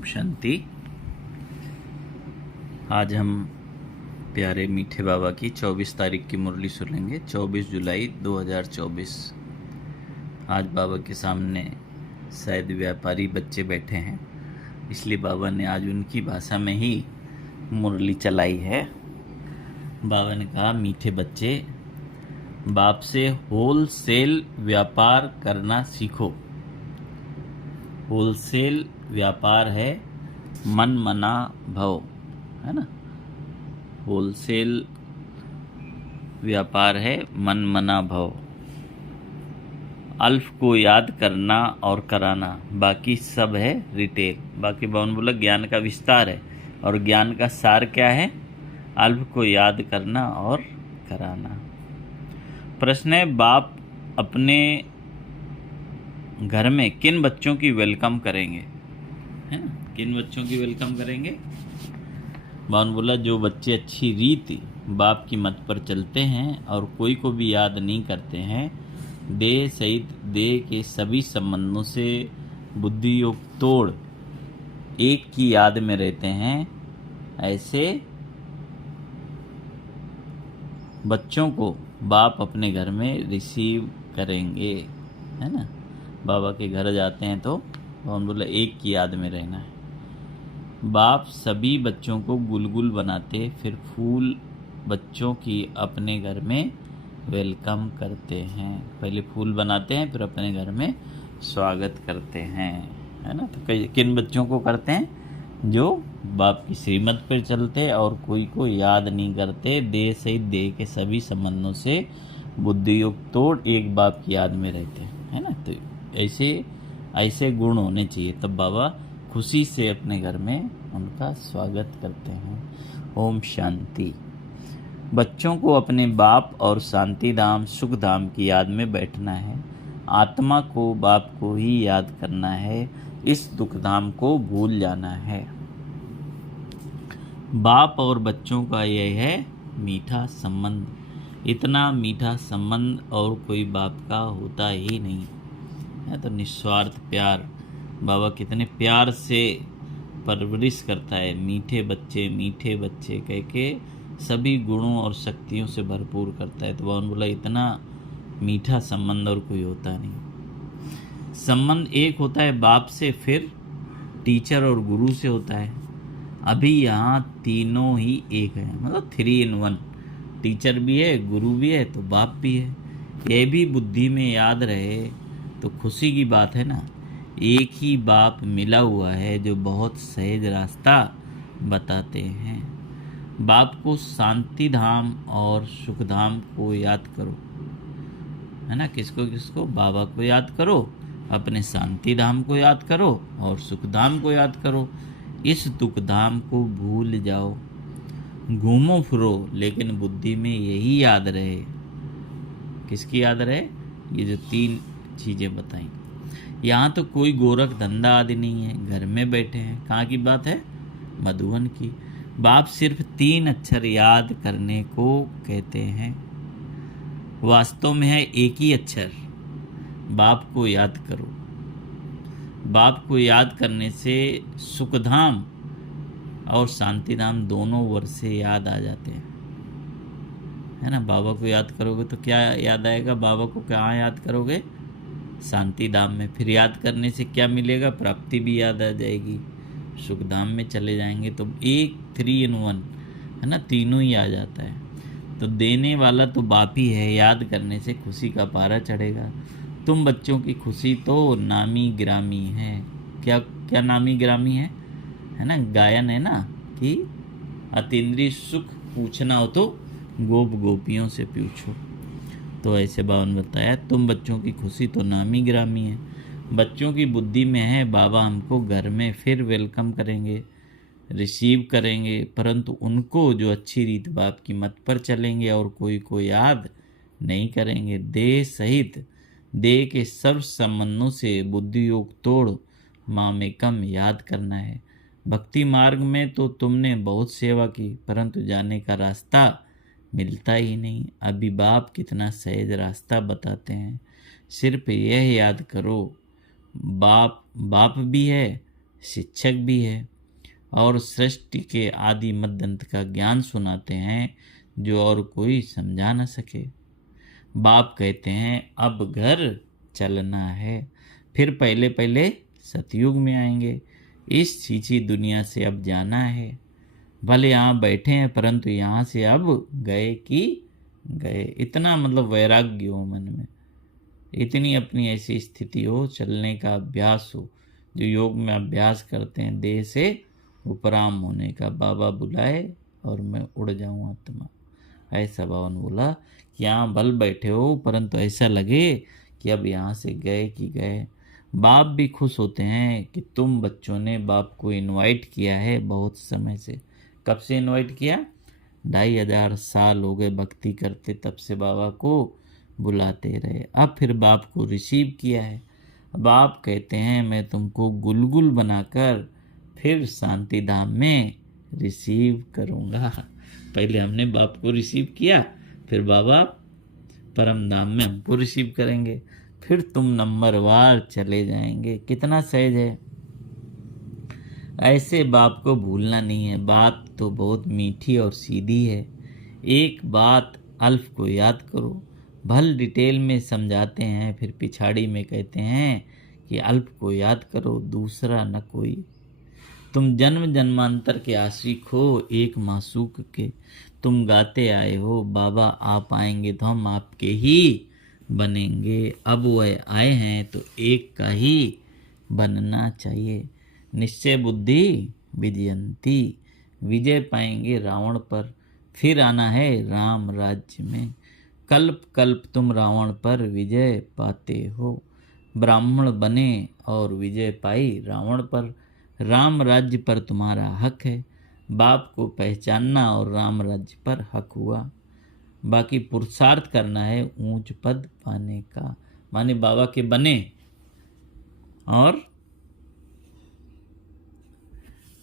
ओम शांति। आज हम प्यारे मीठे बाबा की 24 तारीख की मुरली सुनेंगे। 24 जुलाई 2024। आज बाबा के सामने शायद व्यापारी बच्चे बैठे हैं, इसलिए बाबा ने आज उनकी भाषा में ही मुरली चलाई है। बाबा ने कहा, मीठे बच्चे, बाप से होलसेल व्यापार करना सीखो। होलसेल व्यापार है मन मना भव, है ना। होलसेल व्यापार है मन मना भव। अल्फ को याद करना और कराना, बाकी सब है रिटेल। बाकी बावन बोला ज्ञान का विस्तार है, और ज्ञान का सार क्या है? अल्फ को याद करना और कराना। प्रश्न है, बाप अपने घर में किन बच्चों की वेलकम करेंगे? है ना, किन बच्चों की वेलकम करेंगे? बावन बोला, जो बच्चे अच्छी रीति बाप की मत पर चलते हैं और कोई को भी याद नहीं करते हैं, देह सहित देह के सभी संबंधों से बुद्धि योग तोड़ एक की याद में रहते हैं, ऐसे बच्चों को बाप अपने घर में रिसीव करेंगे। है ना, बाबा के घर जाते हैं तो बावन बोला एक की याद में रहना है। बाप सभी बच्चों को गुलगुल बनाते, फिर फूल बच्चों की अपने घर में वेलकम करते हैं। पहले फूल बनाते हैं, फिर अपने घर में स्वागत करते हैं। है ना, तो किन बच्चों को करते हैं? जो बाप की श्रीमत पर चलते और कोई को याद नहीं करते, देह सहित देह के सभी संबंधों से बुद्धि योग तोड़ एक बाप की याद में रहते हैं। है ना, तो ऐसे गुण होने चाहिए, तब बाबा खुशी से अपने घर में उनका स्वागत करते हैं। ओम शांति। बच्चों को अपने बाप और शांति धाम सुख धाम की याद में बैठना है। आत्मा को बाप को ही याद करना है, इस दुख धाम को भूल जाना है। बाप और बच्चों का यह है मीठा संबंध। इतना मीठा संबंध और कोई बाप का होता ही नहीं है। तो निस्वार्थ प्यार, बाबा कितने प्यार से परवरिश करता है। मीठे बच्चे कह के सभी गुणों और शक्तियों से भरपूर करता है। तो बाबा ने बोला, इतना मीठा संबंध और कोई होता नहीं। संबंध एक होता है बाप से, फिर टीचर और गुरु से होता है। अभी यहाँ तीनों ही एक है, मतलब 3 in 1। टीचर भी है, गुरु भी है, तो बाप भी है। ये भी बुद्धि में याद रहे तो खुशी की बात है ना। एक ही बाप मिला हुआ है जो बहुत सहज रास्ता बताते हैं। बाप को शांति धाम और सुख धाम को याद करो। है ना, किसको? बाबा को याद करो, अपने शांति धाम को याद करो और सुख धाम को याद करो। इस दुख धाम को भूल जाओ। घूमो फिरो, लेकिन बुद्धि में यही याद रहे। किसकी याद रहे? ये जो 3 चीज़ें बताई। यहाँ तो कोई गोरख धंधा आदि नहीं है, घर में बैठे हैं। कहाँ की बात है? मधुबन की। बाप सिर्फ 3 अक्षर याद करने को कहते हैं। वास्तव में है एक ही अक्षर। बाप को याद करो। बाप को याद करने से सुखधाम और शांतिधाम दोनों वर्ष से याद आ जाते हैं। है ना, बाबा को याद करोगे तो क्या याद आएगा? बाबा को कहाँ याद करोगे? शांति धाम में। फिर याद करने से क्या मिलेगा? प्राप्ति भी याद आ जाएगी। सुख धाम में चले जाएंगे तो 3 in 1, है ना, तीनों ही आ जाता है। तो देने वाला तो बाप ही है। याद करने से खुशी का पारा चढ़ेगा। तुम बच्चों की खुशी तो नामी ग्रामी है। क्या नामी ग्रामी है? है ना, गायन है ना कि अतीन्द्रिय सुख पूछना हो तो गोप गोपियों से पूछो। तो ऐसे बाबा ने बताया, तुम बच्चों की खुशी तो नामी ग्रामी है। बच्चों की बुद्धि में है बाबा हमको घर में फिर वेलकम करेंगे, रिसीव करेंगे, परंतु उनको जो अच्छी रीत बाप की मत पर चलेंगे और कोई को याद नहीं करेंगे। देह सहित देह के सर्व संबंधों से बुद्धि योग तोड़ मामेकम याद करना है। भक्ति मार्ग में तो तुमने बहुत सेवा की, परंतु जाने का रास्ता मिलता ही नहीं। अभी बाप कितना सहज रास्ता बताते हैं। सिर्फ यह याद करो, बाप भी है, शिक्षक भी है और सृष्टि के आदि मध्य अंत का ज्ञान सुनाते हैं जो और कोई समझा न सके। बाप कहते हैं अब घर चलना है, फिर पहले पहले सतयुग में आएंगे, इस छीछी दुनिया से अब जाना है। भले यहाँ बैठे हैं परंतु यहाँ से अब गए कि गए। इतना मतलब वैराग्य हो मन में, इतनी अपनी ऐसी स्थिति हो, चलने का अभ्यास हो, जो योग में अभ्यास करते हैं देह से उपराम होने का। बाबा बुलाए और मैं उड़ जाऊं आत्मा, ऐसा बावन बोला कि यहाँ भल बैठे हो परंतु ऐसा लगे कि अब यहाँ से गए कि गए। बाप भी खुश होते हैं कि तुम बच्चों ने बाप को इनवाइट किया है बहुत समय से। कब से इनवाइट किया? 2500 साल हो गए भक्ति करते, तब से बाबा को बुलाते रहे। अब फिर बाप को रिसीव किया है। बाप कहते हैं मैं तुमको गुलगुल बनाकर फिर शांति धाम में रिसीव करूँगा। पहले हमने बाप को रिसीव किया, फिर बाबा परम धाम में हमको रिसीव करेंगे, फिर तुम नंबरवार चले जाएंगे। कितना सहज है। ऐसे बाप को भूलना नहीं है। बात तो बहुत मीठी और सीधी है। एक बात अल्फ को याद करो, भल डिटेल में समझाते हैं, फिर पिछाड़ी में कहते हैं कि अल्फ को याद करो, दूसरा न कोई। तुम जन्म जन्मांतर के आशिक हो एक मासूक के, तुम गाते आए हो बाबा आप आएंगे तो हम आपके ही बनेंगे। अब वह आए हैं तो एक का ही बनना चाहिए। निश्चय बुद्धि विजयंती, विजय पाएंगे रावण पर, फिर आना है राम राज्य में। कल्प कल्प तुम रावण पर विजय पाते हो, ब्राह्मण बने और विजय पाई रावण पर। राम राज्य पर तुम्हारा हक है, बाप को पहचानना और राम राज्य पर हक हुआ। बाकी पुरुषार्थ करना है ऊंच पद पाने का, माने बाबा के बने और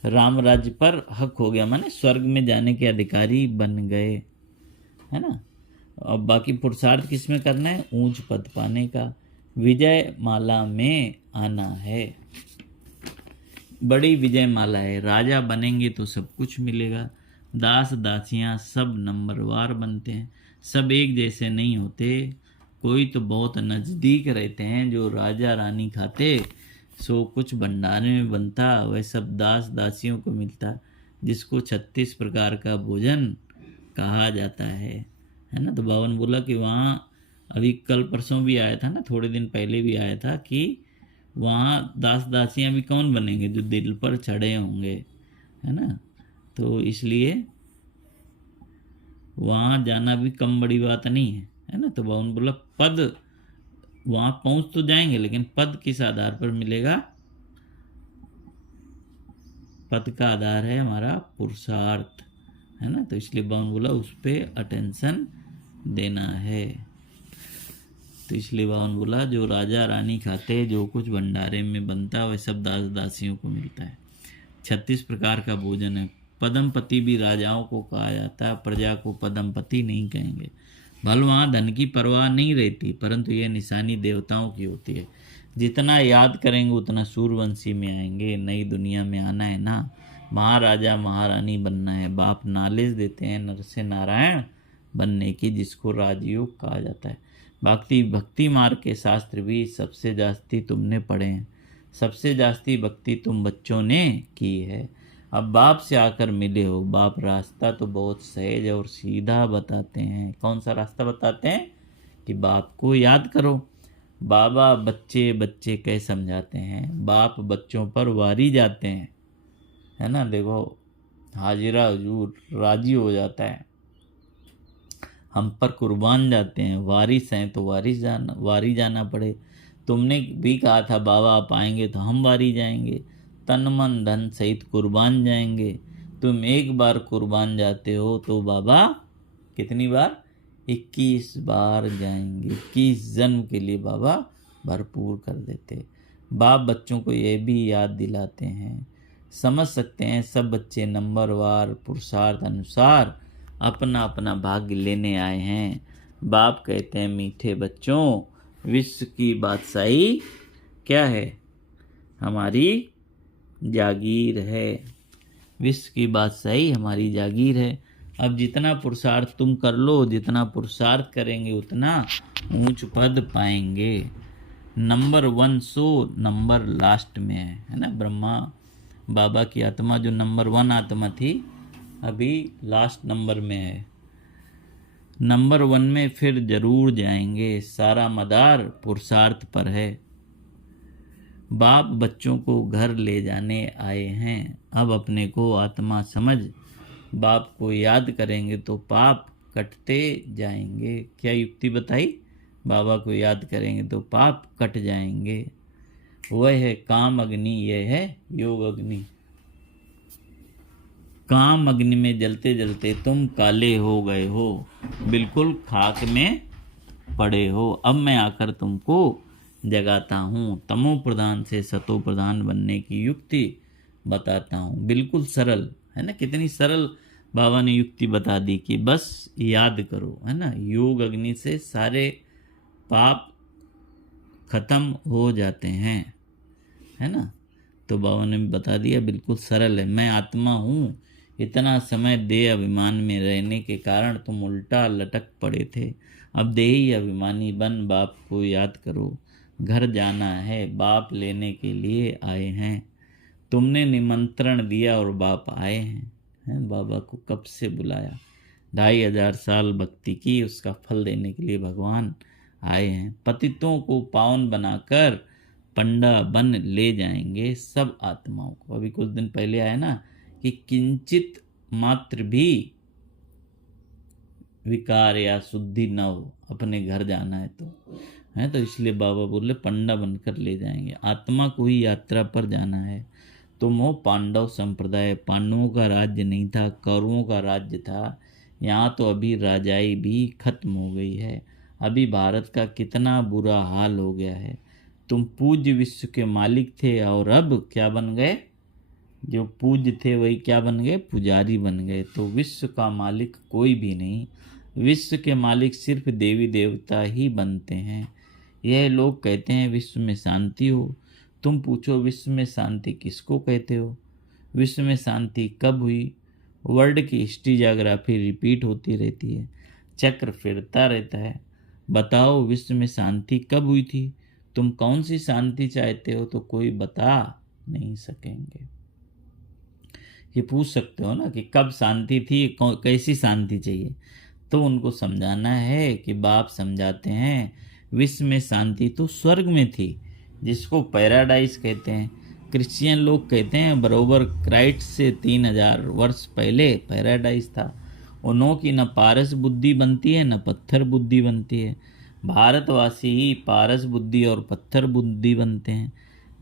राम राज्य पर हक हो गया, माने स्वर्ग में जाने के अधिकारी बन गए, है ना। अब बाकी पुरुषार्थ किस में करना है? ऊंच पद पाने का। विजय माला में आना है, बड़ी विजय माला है। राजा बनेंगे तो सब कुछ मिलेगा। दास दासियां सब नंबरवार बनते हैं, सब एक जैसे नहीं होते। कोई तो बहुत नज़दीक रहते हैं, जो राजा रानी खाते सो कुछ भंडारे में बनता, वह सब दास दासियों को मिलता, जिसको 36 प्रकार का भोजन कहा जाता है ना। तो बावन बोला कि वहाँ अभी कल परसों भी आया था ना, थोड़े दिन पहले भी आया था कि वहाँ दास दासियाँ भी कौन बनेंगे? जो दिल पर चढ़े होंगे, है ना। तो इसलिए वहाँ जाना भी कम बड़ी बात नहीं है ना। तो बावन बोला पद वहाँ पहुँच तो जाएंगे, लेकिन पद किस आधार पर मिलेगा? पद का आधार है हमारा पुरुषार्थ, है ना। तो इसलिए बावन बोला उस पर अटेंशन देना है। तो इसलिए बावन बोला जो राजा रानी खाते, जो कुछ भंडारे में बनता, वह सब दास दासियों को मिलता है। 36 प्रकार का भोजन है। पदमपति भी राजाओं को कहा जाता है, प्रजा को पदमपति नहीं कहेंगे। भले वहाँ धन की परवाह नहीं रहती, परंतु यह निशानी देवताओं की होती है। जितना याद करेंगे उतना सूर्यवंशी में आएंगे, नई दुनिया में आना है ना, महाराजा महारानी बनना है। बाप नॉलेज देते हैं नर से नारायण बनने की, जिसको राजयोग कहा जाता है। भक्ति मार्ग के शास्त्र भी सबसे जास्ती तुमने पढ़े हैं, सबसे जास्ती भक्ति तुम बच्चों ने की है। अब बाप से आकर मिले हो, बाप रास्ता तो बहुत सहज और सीधा बताते हैं। कौन सा रास्ता बताते हैं? कि बाप को याद करो। बाबा बच्चे बच्चे कह समझाते हैं, बाप बच्चों पर वारी जाते हैं, है ना। देखो हाजिरा हुजूर राजी हो जाता है, हम पर कुर्बान जाते हैं। वारिस हैं तो वारी जाना पड़े। तुमने भी कहा था बाबा आप आएंगे तो हम वारी जाएंगे, तन मन धन सहित कुर्बान जाएंगे। तुम एक बार कुर्बान जाते हो तो बाबा कितनी बार? 21 बार जाएंगे। 21 जन्म के लिए बाबा भरपूर कर देते। बाप बच्चों को ये भी याद दिलाते हैं। समझ सकते हैं सब बच्चे नंबरवार पुरुषार्थ अनुसार अपना अपना भाग्य लेने आए हैं। बाप कहते हैं मीठे बच्चों, विश्व की बादशाही क्या है? हमारी जागीर है। विश्व की बादशाही हमारी जागीर है। अब जितना पुरुषार्थ तुम कर लो, जितना पुरुषार्थ करेंगे उतना ऊंच पद पाएंगे। नंबर 1 शो नंबर लास्ट में है ना। ब्रह्मा बाबा की आत्मा जो नंबर 1 आत्मा थी अभी लास्ट नंबर में है। नंबर 1 में फिर जरूर जाएंगे। सारा मदार पुरुषार्थ पर है। बाप बच्चों को घर ले जाने आए हैं। अब अपने को आत्मा समझ बाप को याद करेंगे तो पाप कटते जाएंगे। क्या युक्ति बताई? बाबा को याद करेंगे तो पाप कट जाएंगे। वह है काम अग्नि, यह है योग अग्नि। काम अग्नि में जलते जलते तुम काले हो गए हो, बिल्कुल खाक में पड़े हो। अब मैं आकर तुमको जगाता हूँ। तमो प्रधान से सतो प्रधान बनने की युक्ति बताता हूँ। बिल्कुल सरल है ना। कितनी सरल बाबा ने युक्ति बता दी कि बस याद करो, है ना। योग अग्नि से सारे पाप खत्म हो जाते हैं, है ना। तो बाबा ने बता दिया, बिल्कुल सरल है। मैं आत्मा हूँ। इतना समय देह अभिमान में रहने के कारण तुम उल्टा लटक पड़े थे। अब देही अभिमानी बन बाप को याद करो। घर जाना है, बाप लेने के लिए आए हैं। तुमने निमंत्रण दिया और बाप आए हैं। बाबा को कब से बुलाया, 2500 साल भक्ति की, उसका फल देने के लिए भगवान आए हैं। पतितों को पावन बनाकर पंडा बन ले जाएंगे सब आत्माओं को। अभी कुछ दिन पहले आया ना कि किंचित मात्र भी विकार या शुद्धि न हो, अपने घर जाना है तो, है तो इसलिए बाबा बोले पंडा बनकर ले जाएंगे। आत्मा को ही यात्रा पर जाना है। तुम हो पांडव संप्रदाय। पांडवों का राज्य नहीं था, कौरवों का राज्य था। यहाँ तो अभी राजाई भी खत्म हो गई है। अभी भारत का कितना बुरा हाल हो गया है। तुम पूज्य विश्व के मालिक थे और अब क्या बन गए? जो पूज्य थे वही क्या बन गए? पुजारी बन गए। तो विश्व का मालिक कोई भी नहीं। विश्व के मालिक सिर्फ देवी देवता ही बनते हैं। यह लोग कहते हैं विश्व में शांति हो। तुम पूछो विश्व में शांति किसको कहते हो? विश्व में शांति कब हुई? वर्ल्ड की हिस्ट्री ज्योग्राफी रिपीट होती रहती है, चक्र फिरता रहता है। बताओ विश्व में शांति कब हुई थी? तुम कौन सी शांति चाहते हो? तो कोई बता नहीं सकेंगे। ये पूछ सकते हो ना कि कब शांति थी, कैसी शांति चाहिए, तो उनको समझाना है कि बाप समझाते हैं विश्व में शांति तो स्वर्ग में थी, जिसको पैराडाइज कहते हैं। क्रिश्चियन लोग कहते हैं बरोबर क्राइस्ट से 3000 वर्ष पहले पैराडाइज था। उन्हों की न पारस बुद्धि बनती है न पत्थर बुद्धि बनती है। भारतवासी ही पारस बुद्धि और पत्थर बुद्धि बनते हैं।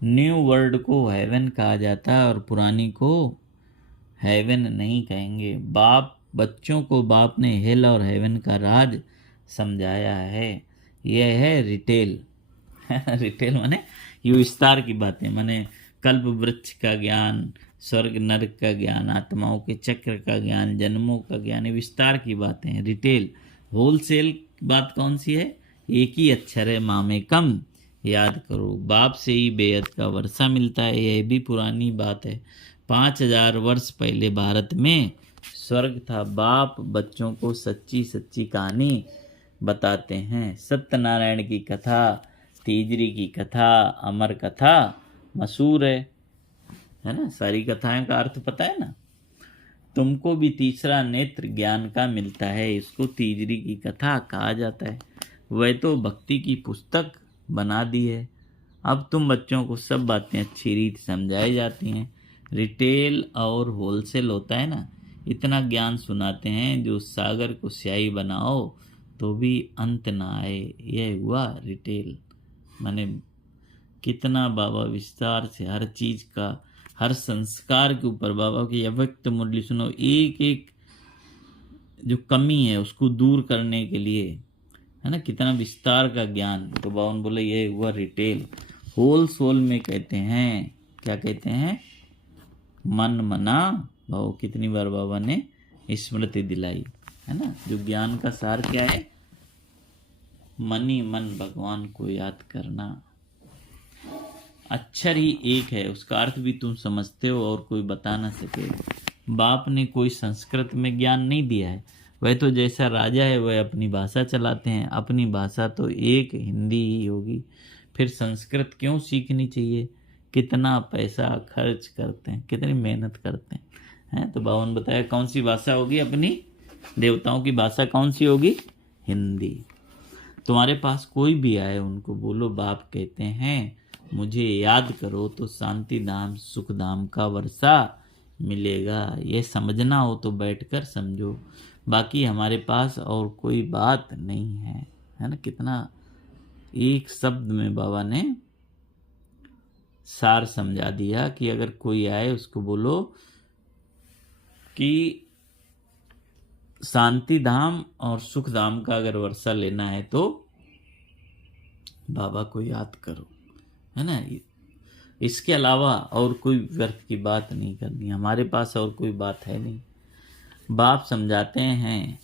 न्यू वर्ल्ड को हेवन कहा जाता है और पुरानी को हेवन नहीं कहेंगे। बाप बच्चों को बाप ने हेल और हेवन का राज समझाया है। यह है रिटेल। रिटेल माने ये विस्तार की बातें, माने कल्प वृक्ष का ज्ञान, स्वर्ग नरक का ज्ञान, आत्माओं के चक्र का ज्ञान, जन्मों का ज्ञान, विस्तार की बातें हैं। रिटेल। होलसेल बात कौन सी है? एक ही अक्षर है, मामे कम। याद करो बाप से ही बेअद का वर्षा मिलता है। यह भी पुरानी बात है। 5000 वर्ष पहले भारत में स्वर्ग था। बाप बच्चों को सच्ची सच्ची कहानी बताते हैं। सत्यनारायण की कथा, तीजरी की कथा, अमर कथा मशहूर है ना। सारी कथाएं का अर्थ पता है ना। तुमको भी तीसरा नेत्र ज्ञान का मिलता है, इसको तीजरी की कथा कहा जाता है। वह तो भक्ति की पुस्तक बना दी है। अब तुम बच्चों को सब बातें अच्छी रीत समझाई जाती हैं। रिटेल और होलसेल होता है ना। इतना ज्ञान सुनाते हैं जो सागर को स्याही बनाओ तो भी अंत ना आए। यह हुआ रिटेल। माने कितना बाबा विस्तार से हर चीज का, हर संस्कार के ऊपर बाबा की अव्यक्त मुरली सुनो। एक एक जो कमी है उसको दूर करने के लिए, है ना, कितना विस्तार का ज्ञान। तो बाबा ने बोले ये हुआ रिटेल। होलसेल में कहते हैं, क्या कहते हैं? मन मना भाव। कितनी बार बाबा ने स्मृति दिलाई, है ना। जो ज्ञान का सार क्या है? मन ही मन भगवान को याद करना। अक्षर ही एक है, उसका अर्थ भी तुम समझते हो और कोई बता ना सके। बाप ने कोई संस्कृत में ज्ञान नहीं दिया है, वह तो जैसा राजा है वह अपनी भाषा चलाते हैं। अपनी भाषा तो एक हिंदी ही होगी, फिर संस्कृत क्यों सीखनी चाहिए? कितना पैसा खर्च करते हैं, कितनी मेहनत करते हैं। तो बाबा ने बताया कौन सी भाषा होगी अपनी, देवताओं की भाषा कौन सी होगी? हिंदी। तुम्हारे पास कोई भी आए उनको बोलो बाप कहते हैं मुझे याद करो तो शांति धाम सुख धाम का वर्षा मिलेगा। ये समझना हो तो बैठकर समझो, बाकी हमारे पास और कोई बात नहीं है। है ना, कितना एक शब्द में बाबा ने सार समझा दिया कि अगर कोई आए उसको बोलो कि शांति धाम और सुख धाम का अगर वर्षा लेना है तो बाबा को याद करो। है ना, इसके अलावा और कोई व्यर्थ की बात नहीं करनी, हमारे पास और कोई बात है नहीं। बाप समझाते हैं,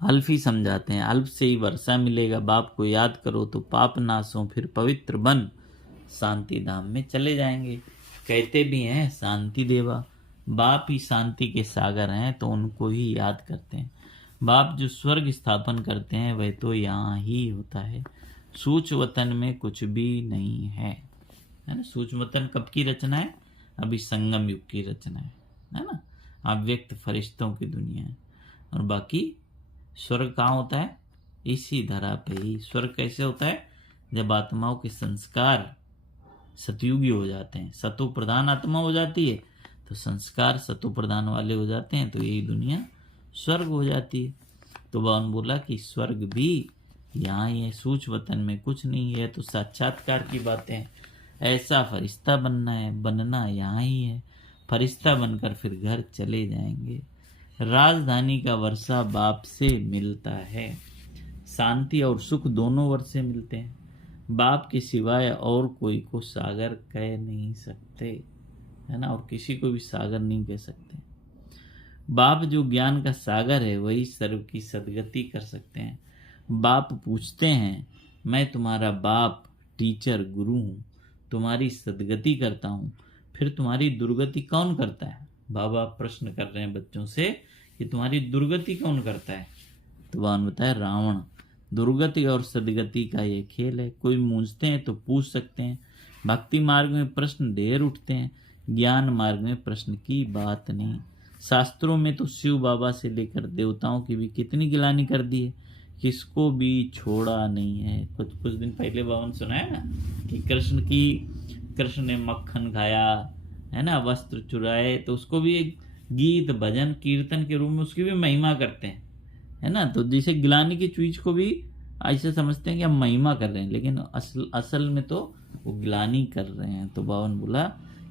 अल्फ ही समझाते हैं, अल्फ से ही वर्षा मिलेगा। बाप को याद करो तो पाप नाश हो, फिर पवित्र बन शांति धाम में चले जाएंगे। कहते भी हैं शांति देवा, बाप ही शांति के सागर हैं तो उनको ही याद करते हैं। बाप जो स्वर्ग स्थापन करते हैं वह तो यहाँ ही होता है, सूच वतन में कुछ भी नहीं है। है ना, सूच वतन कब की रचना है? अभी संगम युग की रचना है ना, अव्यक्त फरिश्तों की दुनिया है। और बाकी स्वर्ग कहाँ होता है? इसी धरा पे ही। स्वर्ग कैसे होता है? जब आत्माओं के संस्कार सतयुगी हो जाते हैं, सतो प्रधान आत्मा हो जाती है तो संस्कार सतो प्रधान वाले हो जाते हैं, तो यही दुनिया स्वर्ग हो जाती है। तो बावन बोला कि स्वर्ग भी यहाँ ही है, सूच वतन में कुछ नहीं है। तो साक्षात्कार की बातें हैं, ऐसा फरिश्ता बनना है, बनना यहाँ ही है। फरिश्ता बनकर फिर घर चले जाएंगे। राजधानी का वर्षा बाप से मिलता है, शांति और सुख दोनों वर्षे मिलते हैं। बाप के सिवाय और कोई को सागर कह नहीं सकते। है ना, और किसी को भी सागर नहीं कह सकते। बाप जो ज्ञान का सागर है वही सर्व की सदगति कर सकते हैं। बाप पूछते हैं मैं तुम्हारा बाप टीचर गुरु हूँ, तुम्हारी सदगति करता हूँ, फिर तुम्हारी दुर्गति कौन करता है? बाबा प्रश्न कर रहे हैं बच्चों से कि तुम्हारी दुर्गति कौन करता है? तो बाबा बताया रावण। दुर्गति और सदगति का ये खेल है। कोई पूछते हैं तो पूछ सकते हैं। भक्ति मार्ग में प्रश्न ढेर उठते हैं, ज्ञान मार्ग में प्रश्न की बात नहीं। शास्त्रों में तो शिव बाबा से लेकर देवताओं की भी कितनी गिलानी कर दी है, किसको भी छोड़ा नहीं है। कुछ दिन पहले बाबा ने सुनाया ना कि कृष्ण ने मक्खन खाया, है ना, वस्त्र चुराए, तो उसको भी एक गीत भजन कीर्तन के रूप में उसकी भी महिमा करते हैं। है ना, तो जैसे गिलानी की चीज को भी ऐसे समझते हैं कि हम महिमा कर रहे हैं, लेकिन असल में तो वो गिलानी कर रहे हैं। तो बाबा ने बोला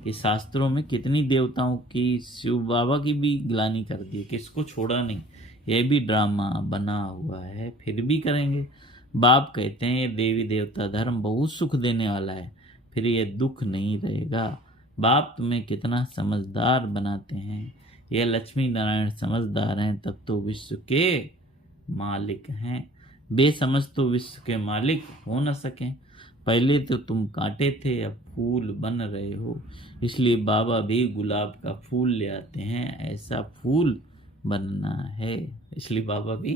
कि शास्त्रों में कितनी देवताओं की, शिव बाबा की भी गिलानी कर दी है, किसको छोड़ा नहीं। यह भी ड्रामा बना हुआ है, फिर भी करेंगे। बाप कहते हैं ये देवी देवता धर्म बहुत सुख देने वाला है, फिर ये दुख नहीं रहेगा। बाप तुम्हें कितना समझदार बनाते हैं। ये लक्ष्मी नारायण समझदार हैं तब तो विश्व के मालिक हैं, बेसमझ तो विश्व के मालिक हो न सकें। पहले तो तुम कांटे थे, अब फूल बन रहे हो, इसलिए बाबा भी गुलाब का फूल ले आते हैं, ऐसा फूल बनना है। इसलिए बाबा भी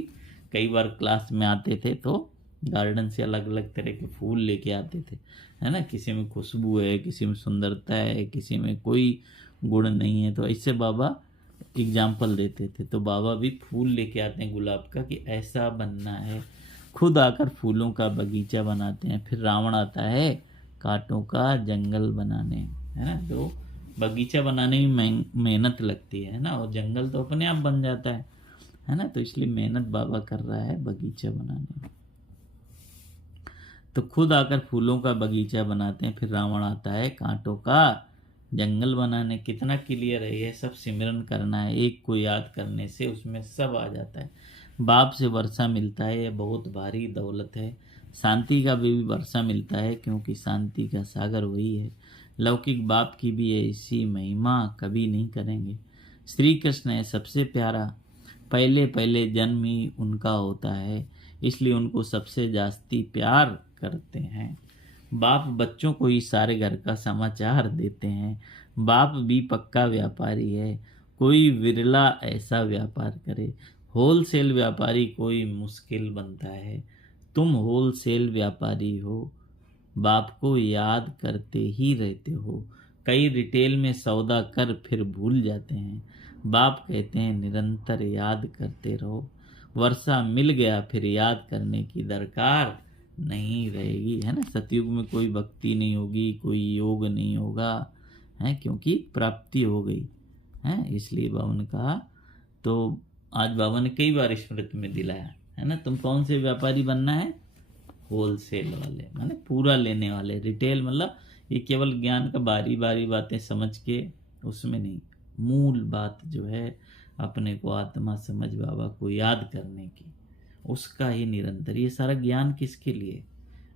कई बार क्लास में आते थे तो गार्डन से अलग अलग तरह के फूल लेके आते थे। है ना, किसी में खुशबू है, किसी में सुंदरता है, किसी में कोई गुण नहीं है, तो ऐसे बाबा एग्जाम्पल देते थे। तो बाबा भी फूल लेके आते हैं गुलाब का कि ऐसा बनना है। खुद आकर फूलों का बगीचा बनाते हैं। फिर रावण आता है कांटों का जंगल बनाने। है ना, तो बगीचा बनाने में मेहनत लगती है ना, और जंगल तो अपने आप बन जाता है ना, तो इसलिए मेहनत बाबा कर रहा है बगीचा बनाने में। तो खुद आकर फूलों का बगीचा बनाते हैं, फिर रावण आता है कांटों का जंगल बनाने। कितना क्लियर है, ये सब सिमरन करना है, एक को याद करने से उसमें सब आ जाता है। बाप से वर्षा मिलता है, यह बहुत भारी दौलत है। शांति का भी वर्षा मिलता है क्योंकि शांति का सागर वही है। लौकिक बाप की भी ऐसी महिमा कभी नहीं करेंगे। श्री कृष्ण है सबसे प्यारा, पहले पहले जन्म ही उनका होता है, इसलिए उनको सबसे जास्ती प्यार करते हैं। बाप बच्चों को ही सारे घर का समाचार देते हैं। बाप भी पक्का व्यापारी है, कोई विरला ऐसा व्यापार करे। होलसेल व्यापारी कोई मुश्किल बनता है। तुम होलसेल व्यापारी हो, बाप को याद करते ही रहते हो। कई रिटेल में सौदा कर फिर भूल जाते हैं। बाप कहते हैं निरंतर याद करते रहो। वर्षा मिल गया फिर याद करने की दरकार नहीं रहेगी, है ना। सतयुग में कोई भक्ति नहीं होगी, कोई योग नहीं होगा, है, क्योंकि प्राप्ति हो गई है। इसलिए बाबा ने कहा, तो आज बाबा ने कई बार स्मृति में दिलाया, है ना। तुम कौन से व्यापारी बनना है? होलसेल वाले, माने पूरा लेने वाले। रिटेल मतलब ये केवल ज्ञान का बारी बारी बातें समझ के उसमें नहीं, मूल बात जो है अपने को आत्मा समझ बाबा को याद करने की, उसका ही निरंतर। ये सारा ज्ञान किसके लिए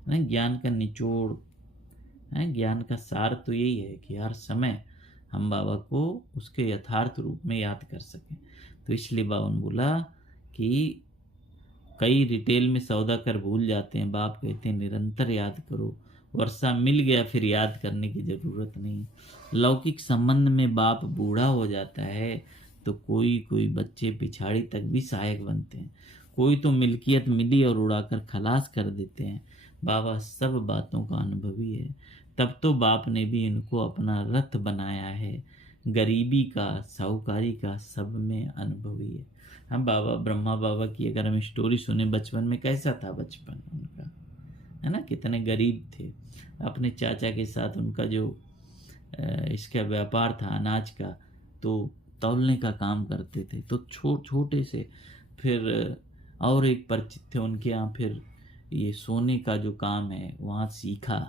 है? ज्ञान का निचोड़ है, ज्ञान का सार तो यही है कि हर समय हम बाबा को उसके यथार्थ रूप में याद कर सकें। तो इसलिए बाबा ने बोला कि कई रिटेल में सौदा कर भूल जाते हैं, बाप कहते हैं निरंतर याद करो। वर्षा मिल गया फिर याद करने की जरूरत नहीं। लौकिक संबंध में बाप बूढ़ा हो जाता है तो कोई कोई बच्चे पिछाड़ी तक भी सहायक बनते हैं। कोई तो मिल्कियत मिली और उड़ाकर खलास कर देते हैं। बाबा सब बातों का अनुभवी है, तब तो बाप ने भी इनको अपना रथ बनाया है। गरीबी का, साहूकारी का सब में अनुभवी है। हम बाबा ब्रह्मा बाबा की अगर हम स्टोरी सुने, बचपन में कैसा था बचपन उनका, है ना, कितने गरीब थे। अपने चाचा के साथ उनका जो इसका व्यापार था अनाज का, तो तौलने का काम करते थे। तो छोटे से फिर और एक परिचित थे उनके यहाँ, फिर ये सोने का जो काम है वहाँ सीखा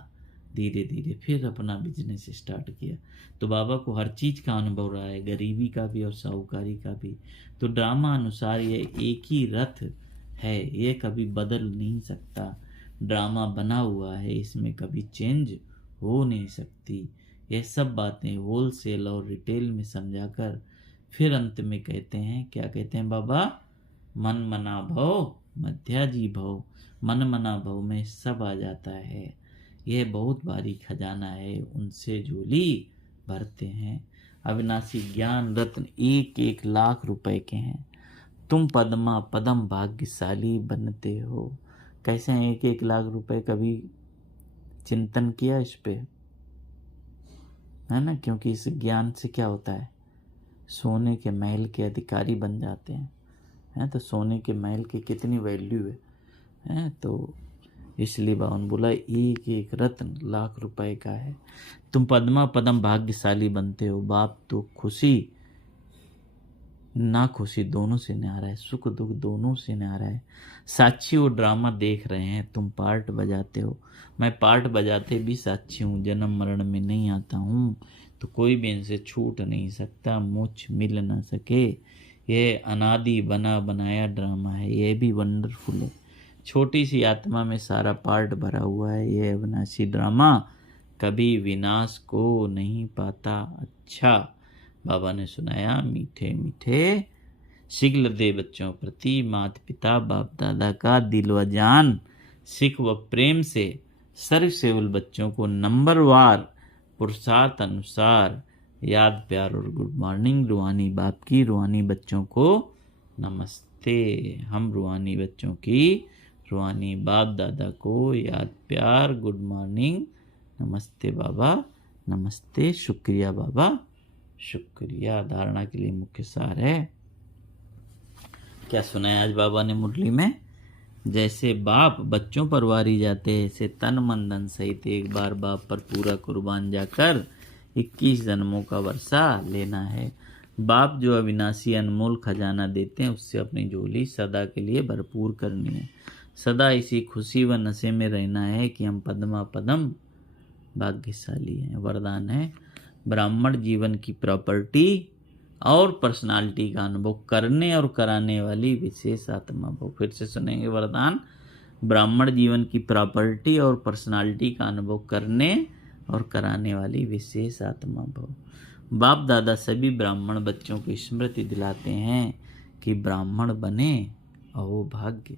धीरे धीरे, फिर अपना बिजनेस स्टार्ट किया। तो बाबा को हर चीज़ का अनुभव रहा है, गरीबी का भी और साहूकारी का भी। तो ड्रामा अनुसार ये एक ही रथ है, ये कभी बदल नहीं सकता। ड्रामा बना हुआ है, इसमें कभी चेंज हो नहीं सकती। ये सब बातें होलसेल और रिटेल में समझाकर फिर अंत में कहते हैं, क्या कहते हैं बाबा? मन मना भव मध्याजी भव। मन मना भव में सब आ जाता है। यह बहुत भारी खजाना है, उनसे झोली भरते हैं। अविनाशी ज्ञान रत्न 1-1 लाख रुपए के हैं। तुम पद्मा पदम भाग्यशाली बनते हो। कैसे हैं 1-1 लाख रुपए? कभी चिंतन किया इस पे, है ना? क्योंकि इस ज्ञान से क्या होता है, सोने के महल के अधिकारी बन जाते हैं। तो सोने के महल की कितनी वैल्यू है? तो इसलिए बावन बोला 1-1 रत्न लाख रुपए का है। तुम पद्मा पदम भाग्यशाली बनते हो। बाप तो खुशी ना खुशी दोनों से न्यारा है, सुख दुख दोनों से न्यारा है। साक्षी वो ड्रामा देख रहे हैं, तुम पार्ट बजाते हो। मैं पार्ट बजाते भी साक्षी हूँ, जन्म मरण में नहीं आता हूँ, तो कोई भी इनसे छूट नहीं सकता, मोक्ष मिल ना सके। ये अनादि बना बनाया ड्रामा है, ये भी वंडरफुल है। छोटी सी आत्मा में सारा पार्ट भरा हुआ है। ये अविनाशी ड्रामा कभी विनाश को नहीं पाता। अच्छा, बाबा ने सुनाया मीठे मीठे शिगल दे बच्चों प्रति माता पिता बाप दादा का दिल व जान सिख व प्रेम से सर्व सेवल बच्चों को नंबरवार पुरुषार्थ अनुसार याद प्यार और गुड मॉर्निंग। रूहानी बाप की रूहानी बच्चों को नमस्ते। हम रूहानी बच्चों की रूहानी बाप दादा को याद प्यार गुड मॉर्निंग। नमस्ते बाबा, नमस्ते, शुक्रिया बाबा, शुक्रिया। धारणा के लिए मुख्य सार है, क्या सुनाया आज बाबा ने मुरली में? जैसे बाप बच्चों पर वारी जाते हैं, ऐसे तन मन धन सहित एक बार बाप पर पूरा कुर्बान जाकर 21 जन्मों का वर्षा लेना है। बाप जो अविनाशी अनमोल खजाना देते हैं, उससे अपनी झोली सदा के लिए भरपूर करनी है। सदा इसी खुशी व नशे में रहना है कि हम पद्मा पदम भाग्यशाली हैं। वरदान है, ब्राह्मण जीवन की प्रॉपर्टी और पर्सनालिटी का अनुभव करने और कराने वाली विशेष आत्मा भव। फिर से सुनेंगे वरदान, ब्राह्मण जीवन की प्रॉपर्टी और पर्सनालिटी का अनुभव करने और कराने वाली विशेष आत्मा भव। बाप दादा सभी ब्राह्मण बच्चों की स्मृति दिलाते हैं कि ब्राह्मण बने अहो भाग्य।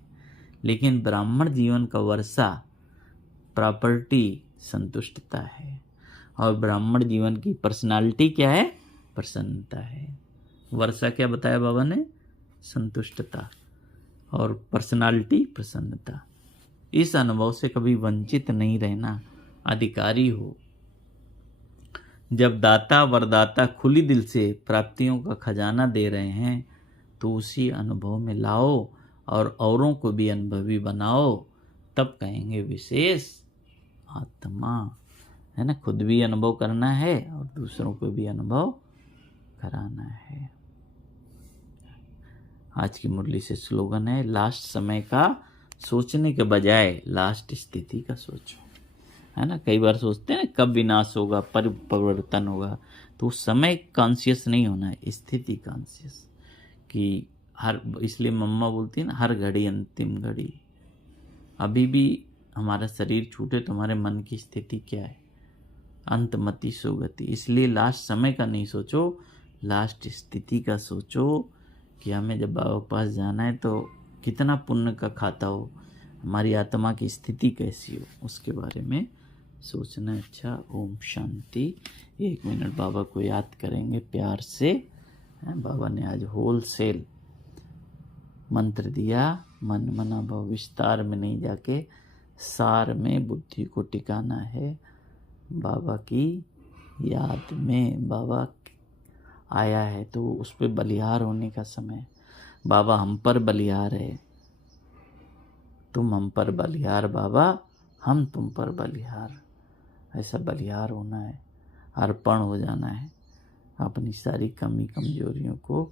लेकिन ब्राह्मण जीवन का वर्षा प्रॉपर्टी संतुष्टता है। और ब्राह्मण जीवन की पर्सनालिटी क्या है? प्रसन्नता है। वर्षा क्या बताया बाबा ने? संतुष्टता। और पर्सनालिटी प्रसन्नता। इस अनुभव से कभी वंचित नहीं रहना, अधिकारी हो। जब दाता वरदाता खुली दिल से प्राप्तियों का खजाना दे रहे हैं तो उसी अनुभव में लाओ और औरों को भी अनुभवी बनाओ, तब कहेंगे विशेष आत्मा। है ना, खुद भी अनुभव करना है और दूसरों को भी अनुभव कराना है। आज की मुरली से स्लोगन है, लास्ट समय का सोचने के बजाय लास्ट स्थिति का सोचो। है ना, कई बार सोचते हैं कब विनाश होगा, परिवर्तन होगा, तो उस समय कॉन्शियस नहीं होना है, स्थिति कॉन्शियस कि हर, इसलिए मम्मा बोलती है ना, हर घड़ी अंतिम घड़ी। अभी भी हमारा शरीर छूटे तो हमारे मन की स्थिति क्या है? अंतमति सुगति। इसलिए लास्ट समय का नहीं सोचो, लास्ट स्थिति का सोचो कि हमें जब बाबा के पास जाना है तो कितना पुण्य का खाता हो, हमारी आत्मा की स्थिति कैसी हो, उसके बारे में सोचना। अच्छा, ओम शांति। 1 मिनट बाबा को याद करेंगे प्यार से। बाबा ने आज होलसेल मंत्र दिया, मन मना भाव विस्तार में नहीं जाके सार में बुद्धि को टिकाना है। बाबा की याद में बाबा आया है तो उस पर बलिहार होने का समय। बाबा हम पर बलिहार है, तुम हम पर बलिहार, बाबा हम तुम पर बलिहार। ऐसा बलिहार होना है, अर्पण हो जाना है, अपनी सारी कमी कमजोरियों को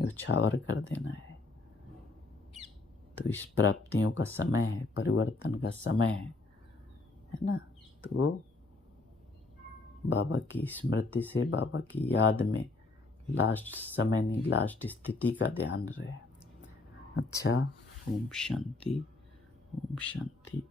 न्यौछावर कर देना है। तो इस प्राप्तियों का समय है, परिवर्तन का समय है ना। तो बाबा की स्मृति से, बाबा की याद में लास्ट समय नहीं, लास्ट स्थिति का ध्यान रहे। अच्छा, ओम शांति, ओम शांति।